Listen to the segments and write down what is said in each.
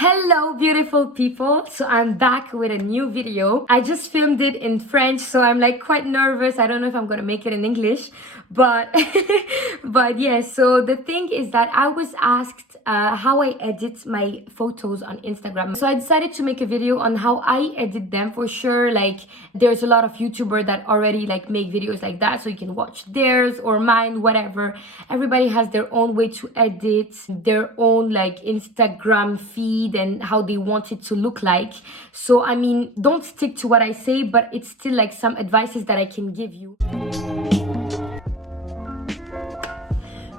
Hello beautiful people, so I'm back with a new video. I just filmed it in French, so I'm like quite nervous. I don't know if I'm gonna make it in English, but but yeah, so the thing is that I was asked how I edit my photos on Instagram, so I decided to make a video on how I edit them. For sure, like there's a lot of YouTubers that already like make videos like that, so you can watch theirs or mine, whatever. Everybody has their own way to edit, their own like Instagram feed and how they want it to look like. So I mean, don't stick to what I say, but it's still like some advices that I can give you.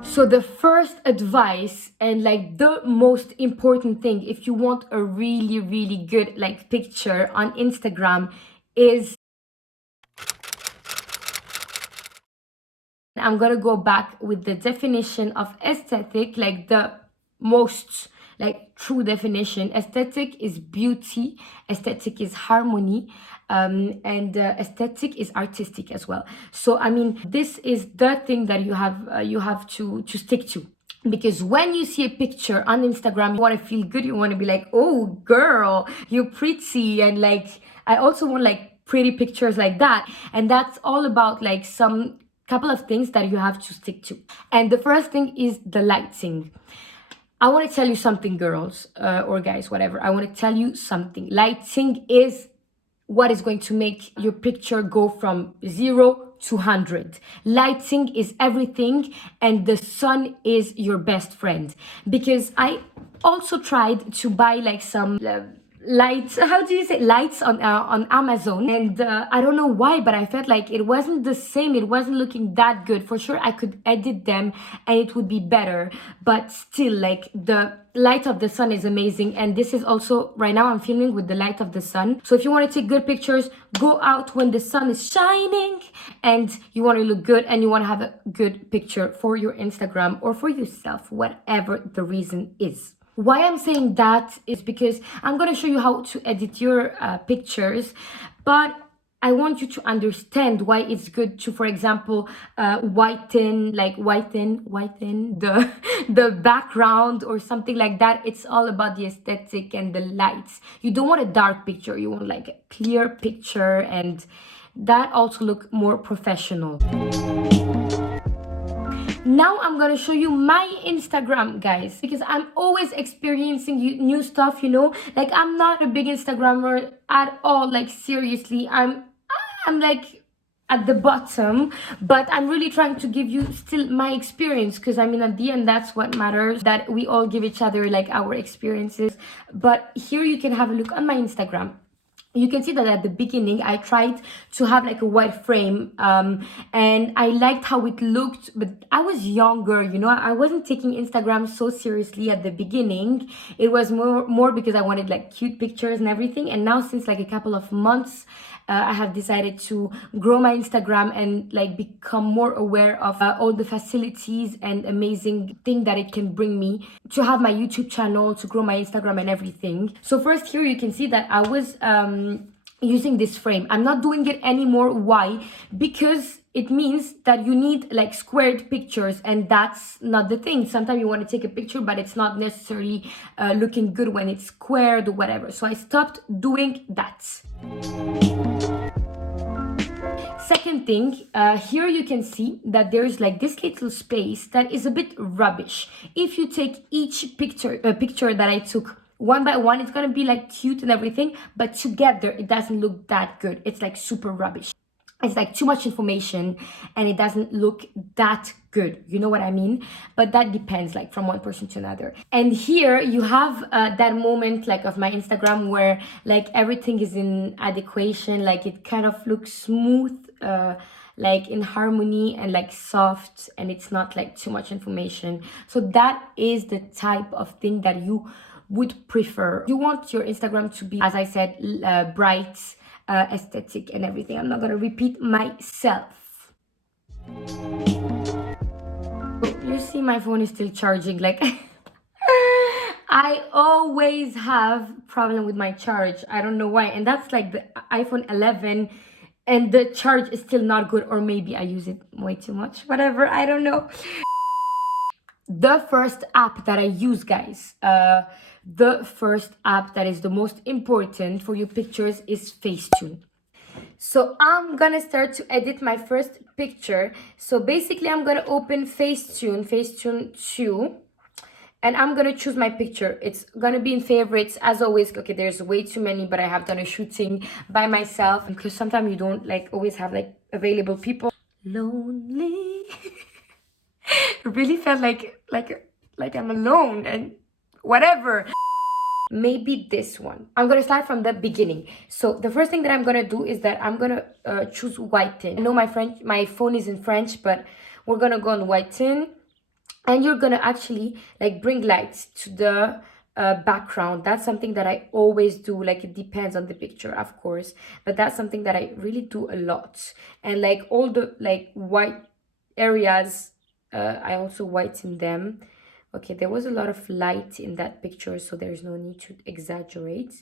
So the first advice and like the most important thing if you want a really good like picture on Instagram is, I'm gonna go back with the definition of aesthetic, like the most like true definition. Aesthetic is beauty, aesthetic is harmony, and aesthetic is artistic as well. So I mean, this is the thing that you have to stick to. Because when you see a picture on Instagram, you want to feel good, you want to be like, oh girl, you're pretty, and like I also want like pretty pictures like that. And that's all about like some couple of things that you have to stick to. And the first thing is the lighting. I want to tell you something, girls, or guys, whatever. I want to tell you something. Lighting is what is going to make your picture go from 0 to 100. Lighting is everything, and the sun is your best friend. Because I also tried to buy like some lights, how do you say, lights on Amazon, and I don't know why, but I felt like it wasn't the same. It wasn't looking that good. For sure I could edit them and it would be better, but still, like, the light of the sun is amazing. And this is also, right now I'm filming with the light of the sun. So if you want to take good pictures, go out when the sun is shining and you want to look good and you want to have a good picture for your Instagram or for yourself, whatever the reason is. Why I'm saying that is because I'm going to show you how to edit your pictures, but I want you to understand why it's good to, for example, whiten the background or something like that. It's all about the aesthetic and the lights. You don't want a dark picture. You want like a clear picture, and that also look more professional. Now I'm gonna show you my Instagram, guys, because I'm always experiencing new stuff, you know. Like, I'm not a big Instagrammer at all. Like, seriously, I'm like at the bottom, but I'm really trying to give you still my experience, because I mean, at the end, that's what matters, that we all give each other like our experiences. But here you can have a look on my Instagram. You can see that at the beginning I tried to have like a white frame, and I liked how it looked, but I was younger, you know. I wasn't taking Instagram so seriously at the beginning. It was more because I wanted like cute pictures and everything. And now, since like a couple of months, I have decided to grow my Instagram and like become more aware of all the facilities and amazing thing that it can bring me to have my YouTube channel, to grow my Instagram and everything. So first, here you can see that I was using this frame. I'm not doing it anymore. Why? Because it means that you need like squared pictures, and that's not the thing. Sometimes you want to take a picture, but it's not necessarily looking good when it's squared or whatever. So I stopped doing that. Second thing, here you can see that there's like this little space that is a bit rubbish. If you take each picture that I took one by one, it's gonna be like cute and everything, but together it doesn't look that good. It's like super rubbish. It's like too much information and it doesn't look that good, you know what I mean? But that depends like from one person to another. And here you have that moment like of my Instagram where like everything is in adequation, like it kind of looks smooth, like in harmony and like soft, and it's not like too much information. So that is the type of thing that you would prefer. You want your Instagram to be, as I said, bright, aesthetic and everything. I'm not gonna repeat myself. You see, my phone is still charging. Like, I always have problem with my charge. I don't know why. And that's like the iPhone 11, and the charge is still not good, or maybe I use it way too much. Whatever, I don't know. the first app that I use, guys, the first app that is the most important for your pictures is FaceTune. So I'm gonna start to edit my first picture. So basically I'm gonna open FaceTune 2, and I'm gonna choose my picture. It's gonna be in favorites as always. Okay, there's way too many, but I have done a shooting by myself because sometimes you don't like always have like available people. Lonely. Really felt like I'm alone and whatever. Maybe this one. I'm gonna start from the beginning. So the first thing that I'm gonna do is that I'm gonna choose white tint. I know my phone is in French, but we're gonna go on white tint, and you're gonna actually like bring lights to the background. That's something that I always do. Like, it depends on the picture, of course, but that's something that I really do a lot. And like all the like white areas, I also whiten them. Okay, there was a lot of light in that picture, so there's no need to exaggerate.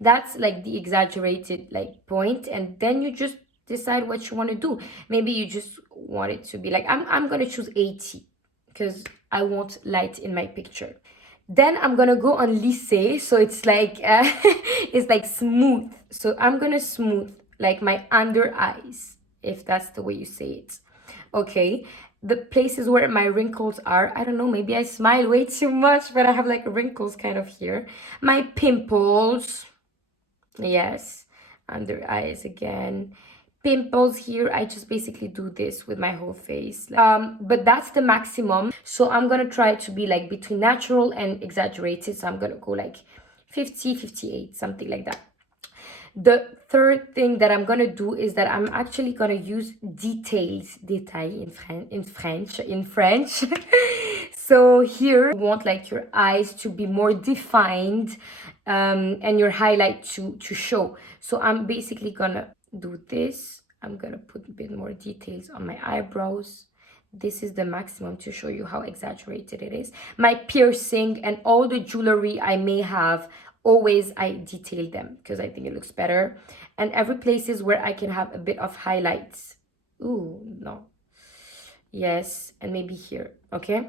That's like the exaggerated like point, and then you just decide what you want to do. Maybe you just want it to be like, I'm gonna choose 80 because I want light in my picture. Then I'm gonna go on lisse, so it's like it's like smooth. So I'm gonna smooth like my under eyes, if that's the way you say it. Okay, the places where my wrinkles are, I don't know, maybe I smile way too much, but I have like wrinkles kind of here. My pimples, yes, under eyes again. Pimples here, I just basically do this with my whole face. But that's the maximum. So I'm gonna try to be like between natural and exaggerated. So I'm gonna go like 50, 58, something like that. The third thing that I'm gonna do is that I'm actually gonna use détail in French. So here you want like your eyes to be more defined, and your highlight to show. So I'm basically gonna do this. I'm gonna put a bit more details on my eyebrows. This is the maximum to show you how exaggerated it is. My piercing and all the jewelry I may have, always I detail them because I think it looks better. And every places where I can have a bit of highlights. Ooh, no. Yes, and maybe here, okay?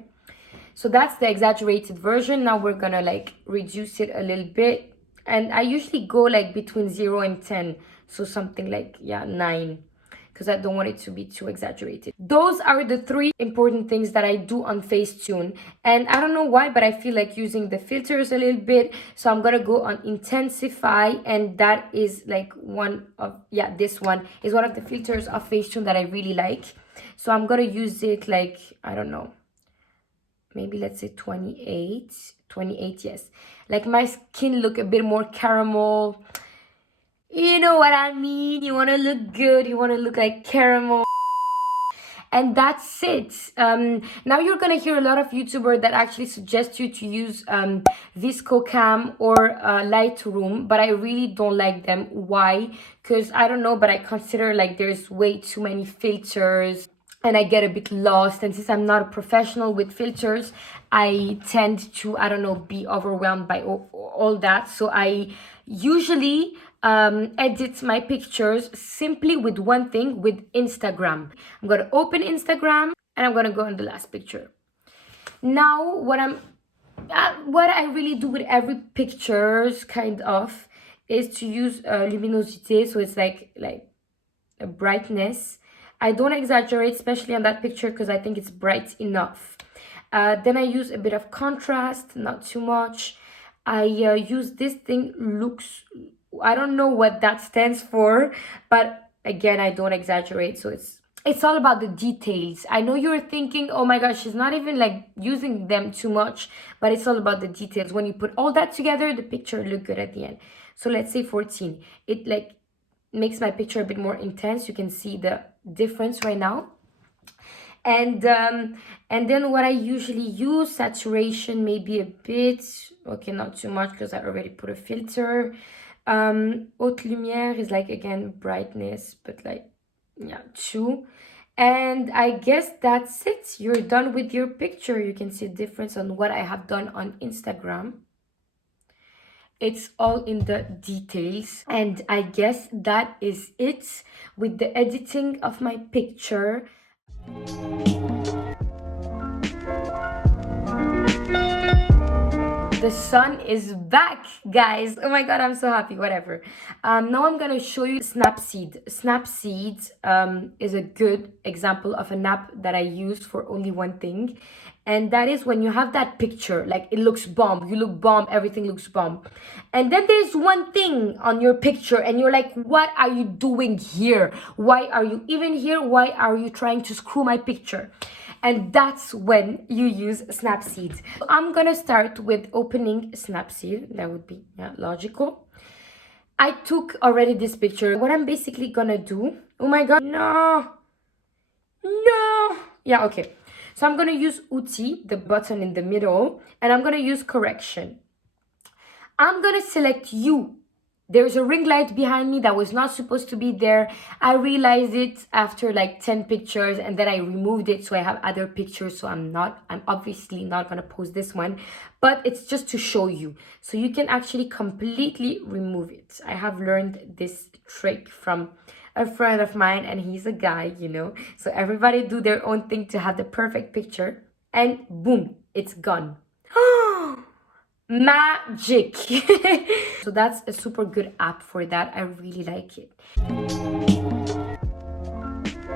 So that's the exaggerated version. Now we're gonna like reduce it a little bit. And I usually go like between 0 and 10. So something like, yeah, 9. Because I don't want it to be too exaggerated. Those are the 3 important things that I do on FaceTune. And I don't know why, but I feel like using the filters a little bit. So I'm gonna go on Intensify, and that is like one of, yeah, this one is one of the filters of FaceTune that I really like. So I'm gonna use it like, I don't know, maybe let's say 28, yes. Like my skin look a bit more caramel. You know what I mean? You want to look good. You want to look like caramel. And that's it. Now you're going to hear a lot of YouTubers that actually suggest you to use VSCO Cam or Lightroom, but I really don't like them. Why? Because I don't know, but I consider like there's way too many filters and I get a bit lost. And since I'm not a professional with filters, I tend to, I don't know, be overwhelmed by all that. So I usually edit my pictures simply with one thing, with Instagram. I'm gonna open Instagram and I'm gonna go on the last picture. Now what I really do with every pictures kind of is to use luminosité, so it's like a brightness. I don't exaggerate, especially on that picture, because I think it's bright enough. Then I use a bit of contrast, not too much. I use this thing, looks, I don't know what that stands for, but again, I don't exaggerate. So it's all about the details. I know you're thinking, oh my gosh, she's not even like using them too much, but it's all about the details. When you put all that together, the picture look good at the end. So let's say 14. It like makes my picture a bit more intense. You can see the difference right now. And then what I usually use, saturation maybe a bit, okay, not too much because I already put a filter. Haute lumière is like, again, brightness, but like, yeah, 2. And I guess that's it. You're done with your picture. You can see a difference on what I have done on Instagram. It's all in the details. And I guess that is it with the editing of my picture. The sun is back, guys. Oh my god, I'm so happy. Whatever. Now I'm gonna show you Snapseed. Snapseed is a good example of an app that I used for only one thing, and that is when you have that picture, like it looks bomb, you look bomb, everything looks bomb, and then there's one thing on your picture and you're like, what are you doing here? Why are you even here? Why are you trying to screw my picture? And that's when you use Snapseed. I'm gonna start with opening Snapseed. That would be logical. I took already this picture. What I'm basically gonna do, oh my god, no, yeah, okay. So I'm gonna use outil, the button in the middle, and I'm gonna use correction. I'm gonna select you. There's a ring light behind me that was not supposed to be there. I realized it after like 10 pictures, and then I removed it so I have other pictures. So I'm obviously not gonna post this one, but it's just to show you. So you can actually completely remove it. I have learned this trick from a friend of mine, and he's a guy, you know. So everybody do their own thing to have the perfect picture, and boom, it's gone. Magic. So that's a super good app for that. I really like it.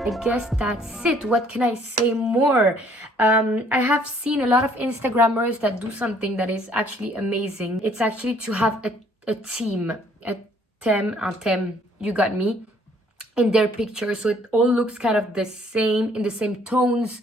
I guess that's it. What can I say more? I have seen a lot of Instagrammers that do something that is actually amazing. It's actually to have a theme, a theme, you got me, in their picture, so it all looks kind of the same, in the same tones.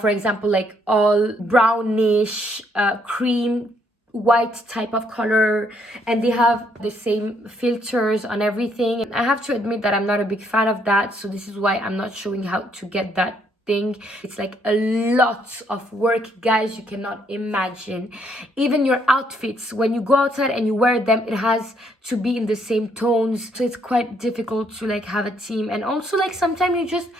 For example, like all brownish, cream, white type of color, and they have the same filters on everything. And I have to admit that I'm not a big fan of that, so this is why I'm not showing how to get that thing. It's like a lot of work, guys. You cannot imagine. Even your outfits, when you go outside and you wear them, it has to be in the same tones, so it's quite difficult to like have a theme. And also, like, sometimes you just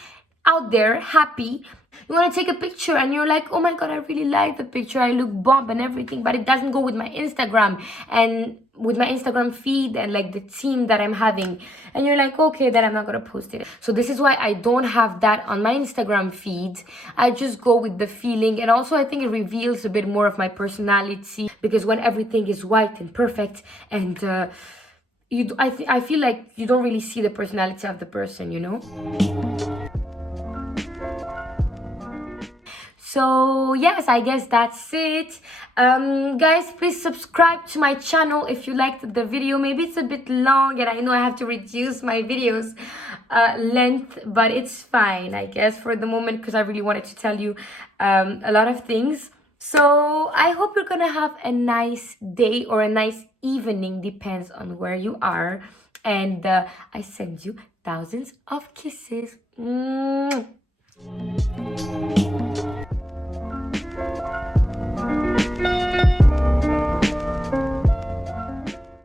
out there happy, you want to take a picture and you're like, oh my god, I really like the picture, I look bomb and everything, but it doesn't go with my Instagram and with my Instagram feed and like the theme that I'm having. And you're like, okay, then I'm not gonna post it. So this is why I don't have that on my Instagram feed. I just go with the feeling. And also I think it reveals a bit more of my personality, because when everything is white and perfect and I feel like you don't really see the personality of the person, you know. So yes, I guess that's it. Guys, please subscribe to my channel if you liked the video. Maybe it's a bit long and I know I have to reduce my videos length, but it's fine, I guess, for the moment, because I really wanted to tell you a lot of things. So I hope you're gonna have a nice day or a nice evening, depends on where you are. And I send you thousands of kisses.